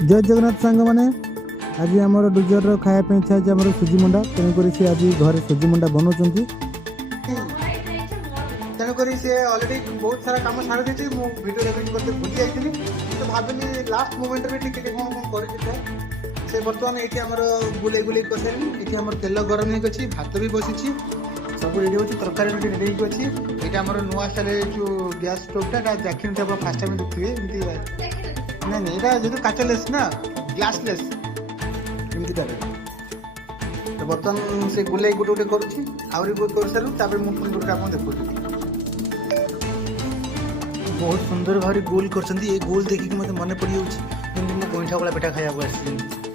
जय जगन्नाथ सांग मैंने आज आम डुजर खायापी इच्छा है आम सुजी मंडा तेणुक सी आज घर सुजी मंडा बनाऊँ तेणुक सी अलरेडी बहुत सारा कम सारी देती भिडियो रेकर्डिंग करते भूली जाइए तो भाविली लास्ट मोमेंट में टिके कौन कौन कर से बर्तमान ये आम गुले गुले कसारे ये आम तेल गरम हो भात भी बसी सब रेडी हो तरकारी भी रेडी अच्छी यहाँ आम नुआ स्टाइल जो गैस स्टोवटा देखिए आप फास्ट टाइम देखिए नहीं नहीं यहाँ जेहतु काचलेस ना ग्लासलेस एमती तो बर्तमान से गुले गोटे गोटे करुच्छी आहरी बहुत कर सारू मुझे गोटे आप देखो बहुत सुंदर भाव गोल कर गोल देखिए मत मन पड़ जाऊँगी मो गईठा वाला पेटा खाया आस